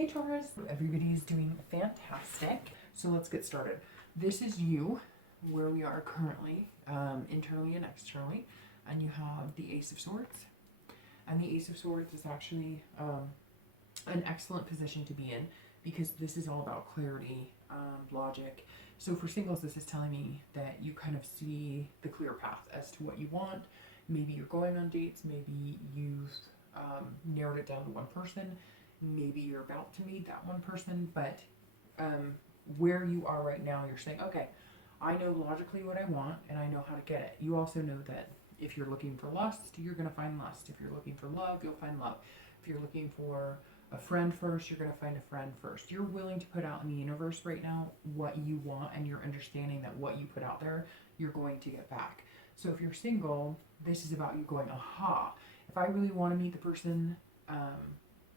Hey Taurus, everybody's doing fantastic. So let's get started. This is you, where we are currently, internally and externally, and you have the Ace of Swords. And the Ace of Swords is actually an excellent position to be in because this is all about clarity, logic. So for singles, this is telling me that you kind of see the clear path as to what you want. Maybe you're going on dates, maybe you've narrowed it down to one person. Maybe you're about to meet that one person, but where you are right now, you're saying, okay, I know logically what I want and I know how to get it. You also know that if you're looking for lust, you're going to find lust. If you're looking for love, you'll find love. If you're looking for a friend first, you're going to find a friend first. You're willing to put out in the universe right now what you want, and you're understanding that what you put out there, you're going to get back. So if you're single, this is about you going, aha, if I really want to meet the person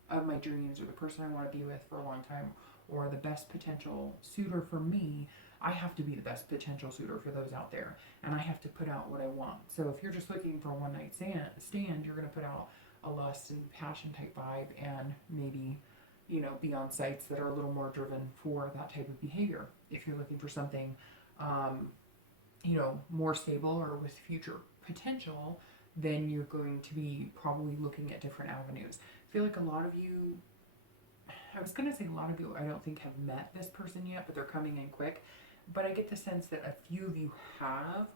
of my dreams, or the person I want to be with for a long time, or the best potential suitor for me, I have to be the best potential suitor for those out there, and I have to put out what I want. So if you're just looking for a one night stand, you're going to put out a lust and passion type vibe, and maybe, you know, be on sites that are a little more driven for that type of behavior. If you're looking for something, you know, more stable or with future potential, then you're going to be probably looking at different avenues. I feel like a lot of you, I was going to say a lot of you, I don't think have met this person yet, but they're coming in quick. But I get the sense that a few of you have,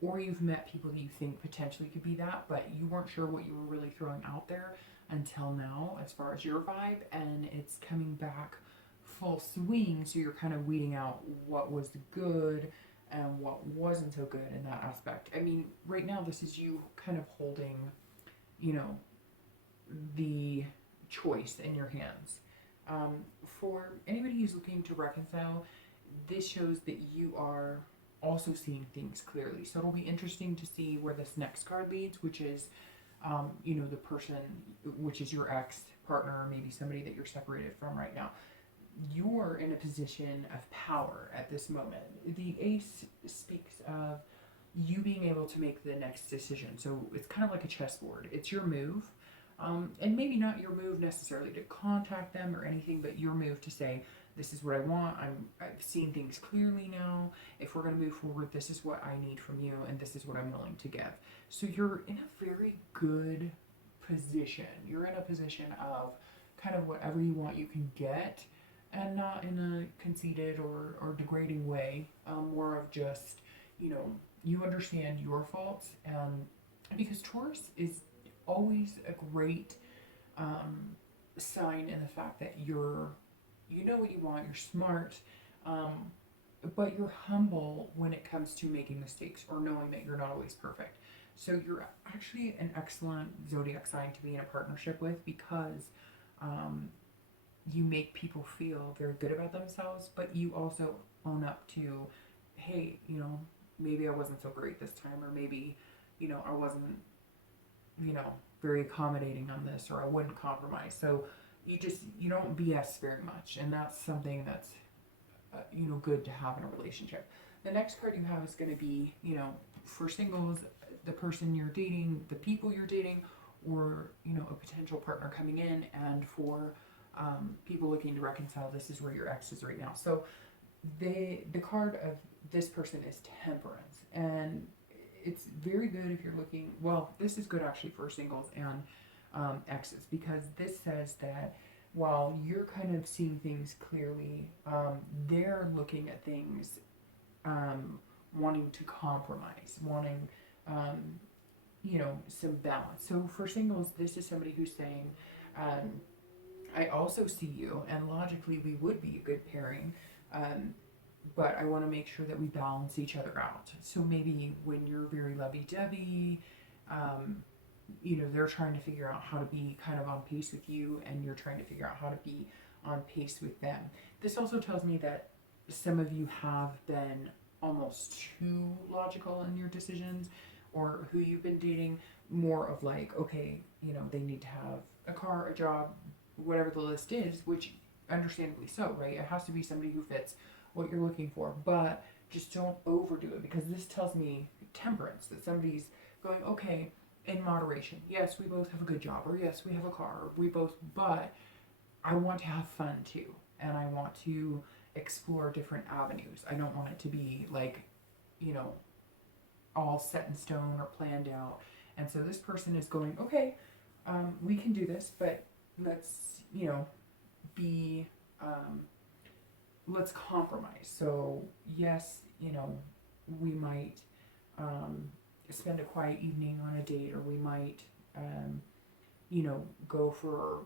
or you've met people that you think potentially could be that, but you weren't sure what you were really throwing out there until now as far as your vibe, and it's coming back full swing, so you're kind of weeding out what was good and what wasn't so good in that aspect. I mean, right now this is you kind of holding, you know, the choice in your hands. For anybody who's looking to reconcile, this shows that you are also seeing things clearly. So it'll be interesting to see where this next card leads, which is, you know, the person, which is your ex partner, maybe somebody that you're separated from right now. You're in a position of power at this moment. The Ace speaks of you being able to make the next decision. So it's kind of like a chessboard. It's your move. And maybe not your move necessarily to contact them or anything, but your move to say, this is what I want. I've seen things clearly now. If we're going to move forward, this is what I need from you, and this is what I'm willing to give. So you're in a very good position. You're in a position of kind of whatever you want you can get, and not in a conceited or degrading way. More of just, you know, you understand your faults, and because Taurus is always a great sign in the fact that you know what you want, you're smart, but you're humble when it comes to making mistakes or knowing that you're not always perfect. So you're actually an excellent zodiac sign to be in a partnership with, because you make people feel very good about themselves, but you also own up to, hey, you know, maybe I wasn't so great this time, or maybe, you know, I wasn't, you know, very accommodating on this, or I wouldn't compromise. So you don't BS very much, and that's something that's you know, good to have in a relationship. The next card you have is going to be, you know, for singles, the person you're dating, the people you're dating, or, you know, a potential partner coming in. And for people looking to reconcile, this is where your ex is right now. So the card of this person is Temperance, and it's very good if you're looking, well, this is good actually for singles and exes, because this says that while you're kind of seeing things clearly, they're looking at things, wanting to compromise, wanting, you know, some balance. So for singles, this is somebody who's saying, I also see you, and logically we would be a good pairing, but I want to make sure that we balance each other out. So maybe when you're very lovey-dovey, you know, they're trying to figure out how to be kind of on pace with you, and you're trying to figure out how to be on pace with them. This also tells me that some of you have been almost too logical in your decisions, or who you've been dating, more of like, okay, you know, they need to have a car, a job, whatever the list is, which understandably so, right? It has to be somebody who fits what you're looking for, but just don't overdo it, because this tells me temperance, that somebody's going, okay, in moderation. Yes, we both have a good job, or yes, we have a car, or we both, but I want to have fun too, and I want to explore different avenues. I don't want it to be like, you know, all set in stone or planned out. And so this person is going, okay, we can do this, but let's, you know, be, let's compromise. So yes, you know, we might spend a quiet evening on a date, or we might, you know, go for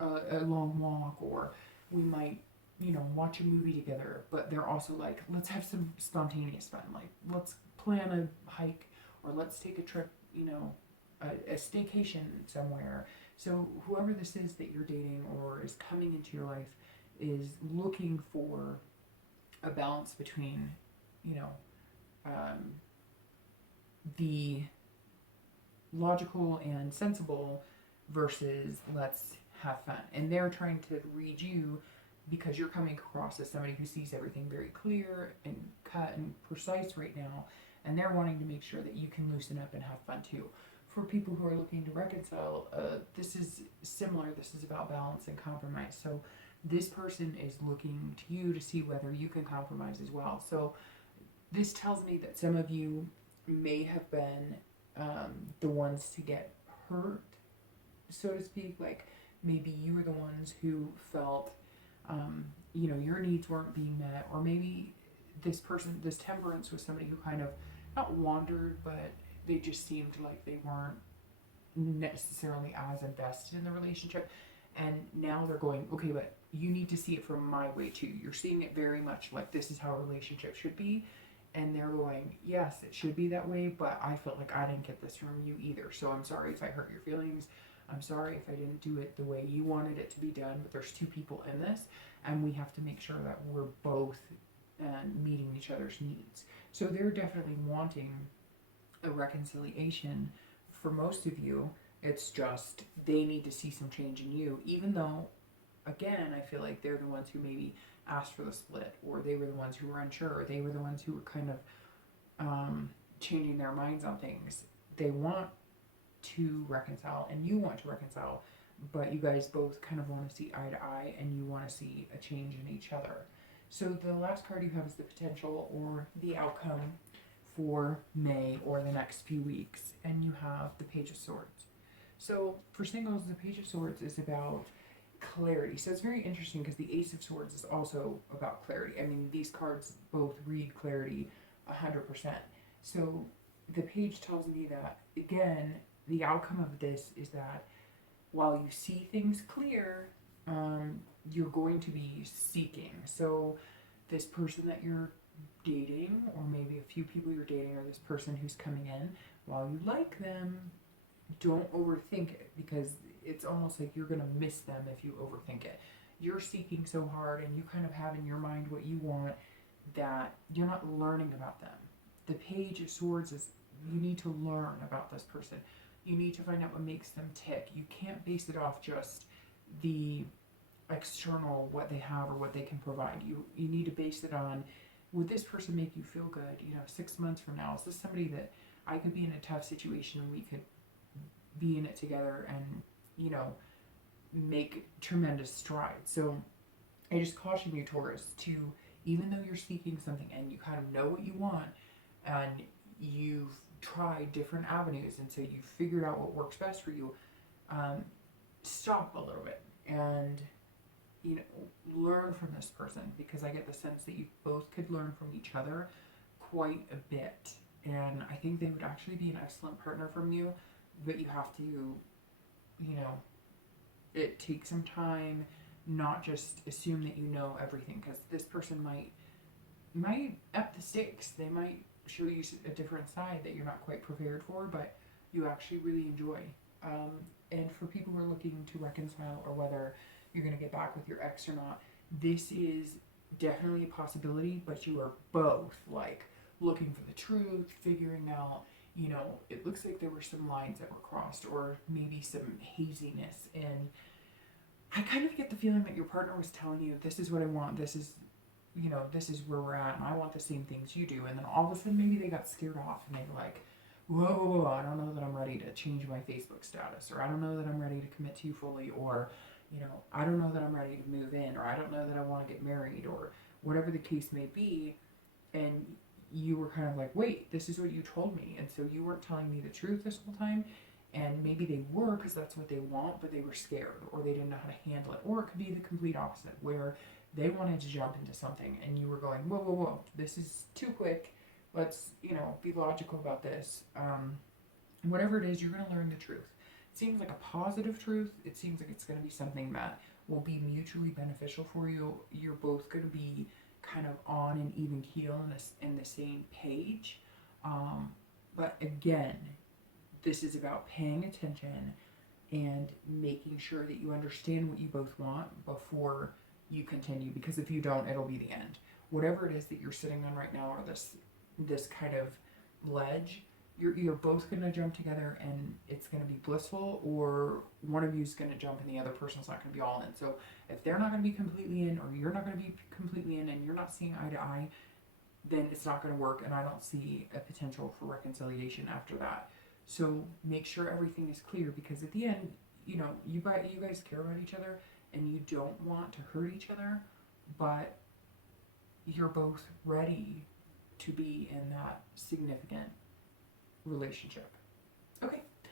a long walk, or we might, you know, watch a movie together. But they're also like, let's have some spontaneous fun. Like, let's plan a hike, or let's take a trip, you know, a staycation somewhere. So whoever this is that you're dating or is coming into your life is looking for a balance between, you know, the logical and sensible versus let's have fun. And they're trying to read you because you're coming across as somebody who sees everything very clear and cut and precise right now, and they're wanting to make sure that you can loosen up and have fun too. For people who are looking to reconcile, this is similar. This is about balance and compromise. So this person is looking to you to see whether you can compromise as well. So this tells me that some of you may have been the ones to get hurt, so to speak. Like, maybe you were the ones who felt, you know, your needs weren't being met, or maybe this person, this temperance, was somebody who kind of not wandered, but they just seemed like they weren't necessarily as invested in the relationship. And now they're going, okay, but you need to see it from my way too. You're seeing it very much like this is how a relationship should be. And they're going, yes, it should be that way, but I felt like I didn't get this from you either. So I'm sorry if I hurt your feelings. I'm sorry if I didn't do it the way you wanted it to be done. But there's two people in this, and we have to make sure that we're both meeting each other's needs. So they're definitely wanting a reconciliation. For most of you, it's just they need to see some change in you, even though, again, I feel like they're the ones who maybe asked for the split, or they were the ones who were unsure, or they were the ones who were kind of changing their minds on things. They want to reconcile, and you want to reconcile, but you guys both kind of want to see eye to eye, and you want to see a change in each other. So the last card you have is the potential or the outcome for May or the next few weeks, and you have the Page of Swords. So for singles, the Page of Swords is about clarity. So it's very interesting because the Ace of Swords is also about clarity. I mean, these cards both read clarity 100%. So the page tells me that, again, the outcome of this is that while you see things clear, you're going to be seeking. So this person that you're dating, or maybe a few people you're dating, or this person who's coming in, while you like them, don't overthink it, because it's almost like you're going to miss them if you overthink it. You're seeking so hard, and you kind of have in your mind what you want, that you're not learning about them. The Page of Swords is, you need to learn about this person. You need to find out what makes them tick. You can't base it off just the external, what they have or what they can provide. You need to base it on, would this person make you feel good? You know, 6 months from now, is this somebody that I could be in a tough situation and we could be in it together and, you know, make tremendous strides. So I just caution you, Taurus, to, even though you're seeking something and you kind of know what you want, and you've tried different avenues, and so you've figured out what works best for you, stop a little bit and, you know, learn from this person, because I get the sense that you both could learn from each other quite a bit. And I think they would actually be an excellent partner from you, but you have to, you know, it takes some time, not just assume that you know everything, because this person might up the stakes. They might show you a different side that you're not quite prepared for, but you actually really enjoy. And for people who are looking to reconcile, or whether you're going to get back with your ex or not, this is definitely a possibility, but you are both like looking for the truth, figuring out, you know, it looks like there were some lines that were crossed, or maybe some haziness. And I kind of get the feeling that your partner was telling you, this is what I want, this is, you know, this is where we're at, and I want the same things you do. And then all of a sudden maybe they got scared off, and they were like, whoa, I don't know that I'm ready to change my Facebook status, or I don't know that I'm ready to commit to you fully, or, you know, I don't know that I'm ready to move in, or I don't know that I want to get married, or whatever the case may be. And you were kind of like, wait, this is what you told me. And so you weren't telling me the truth this whole time. And maybe they were, because that's what they want, but they were scared, or they didn't know how to handle it. Or it could be the complete opposite, where they wanted to jump into something and you were going, whoa, whoa, whoa, this is too quick. Let's, you know, be logical about this. Whatever it is, you're going to learn the truth. It seems like a positive truth. It seems like it's going to be something that will be mutually beneficial for you. You're both going to be kind of on an even keel in the same page. But again, this is about paying attention and making sure that you understand what you both want before you continue, because if you don't, it'll be the end. Whatever it is that you're sitting on right now, or this kind of ledge, you're both going to jump together and it's going to be blissful, or one of you is going to jump and the other person's not going to be all in. So if they're not going to be completely in, or you're not going to be completely in, and you're not seeing eye to eye, then it's not going to work, and I don't see a potential for reconciliation after that. So make sure everything is clear, because at the end, you know, you guys care about each other and you don't want to hurt each other, but you're both ready to be in that significant relationship.